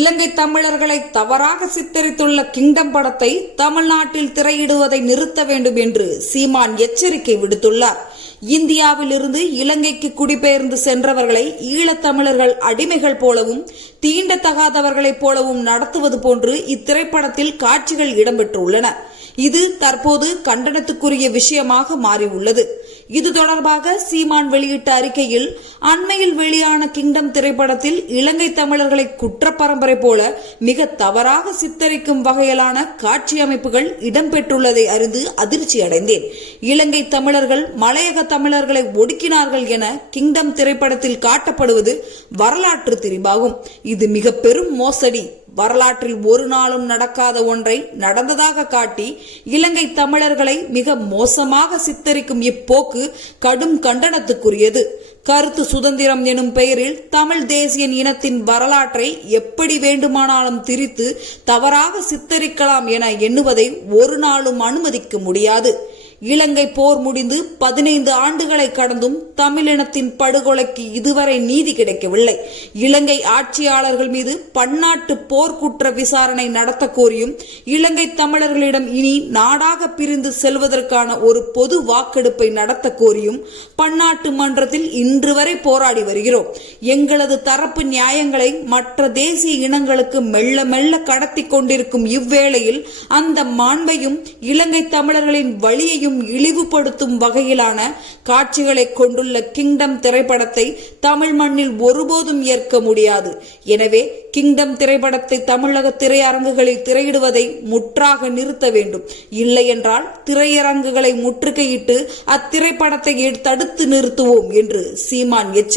இலங்கை தமிழர்களை தவறாக சித்தரித்துள்ள கிங்டம் படத்தை தமிழ்நாட்டில் திரையிடுவதை நிறுத்த வேண்டும் என்று சீமான் எச்சரிக்கை விடுத்துள்ளார். இந்தியாவில் இருந்து இலங்கைக்கு குடிபெயர்ந்து சென்றவர்களை ஈழத்தமிழர்கள் அடிமைகள் போலவும் தீண்டத்தகாதவர்களைப் போலவும் நடத்துவது போன்று இத்திரைப்படத்தில் காட்சிகள் இடம்பெற்றுள்ளன. இது தற்போது கண்டனத்துக்குரிய விஷயமாக மாறியுள்ளது. இது தொடர்பாக சீமான் வெளியிட்ட அறிக்கையில், அண்மையில் வெளியான கிங்டம் திரைப்படத்தில் இலங்கை தமிழர்களை குற்றப்பரம்பரை போல மிக தவறாக சித்தரிக்கும் வகையிலான காட்சி அமைப்புகள் இடம்பெற்றுள்ளதை அறிந்து அதிர்ச்சி அடைந்தேன். இலங்கை தமிழர்கள் மலையக தமிழர்களை ஒடுக்கினார்கள் என கிங்டம் திரைப்படத்தில் காட்டப்படுவது வரலாற்று திரிபாகும். இது மிக பெரும் மோசடி. வரலாற்றில் ஒரு நாளும் நடக்காத ஒன்றை நடந்ததாக காட்டி இலங்கை தமிழர்களை மிக மோசமாக சித்தரிக்கும் இப்போக்கு கடும் கண்டனத்துக்குரியது. கருத்து சுதந்திரம் எனும் பெயரில் தமிழ் தேசிய இனத்தின் வரலாற்றை எப்படி வேண்டுமானாலும் திரித்து தவறாக சித்தரிக்கலாம் என எண்ணுவதை ஒரு நாளும் அனுமதிக்க முடியாது. இலங்கை போர் முடிந்து 15 ஆண்டுகளை கடந்தும் தமிழினத்தின் படுகொலைக்கு இதுவரை நீதி கிடைக்கவில்லை. இலங்கை ஆட்சியாளர்கள் மீது பன்னாட்டு போர்க்குற்ற விசாரணை நடத்த கோரியும் இலங்கை தமிழர்களிடம் இனி நாடாக பிரிந்து செல்வதற்கான ஒரு பொது வாக்கெடுப்பை நடத்த கோரியும் பன்னாட்டு மன்றத்தில் இன்று வரை போராடி வருகிறோம். எங்களது தரப்பு நியாயங்களை மற்ற தேசிய இனங்களுக்கு மெல்ல மெல்ல கடத்தி கொண்டிருக்கும் இவ்வேளையில் அந்த மாண்பையும் இலங்கை தமிழர்களின் வழியையும் இழிவுபடுத்தும் வகையிலான காட்சிகளை கொண்டுள்ள கிங்டம் திரைப்படத்தை தமிழ் மண்ணில் ஒருபோதும் ஏற்க முடியாது. எனவே கிங்டம் திரைப்படத்தை தமிழக திரையரங்குகளில் திரையிடுவதை முற்றாக நிறுத்த வேண்டும். இல்லையென்றால் திரையரங்குகளை முற்றுகையிட்டு அத்திரைப்படத்தை தடுத்து நிறுத்துவோம் என்று சீமான் எச்சரித்தார்.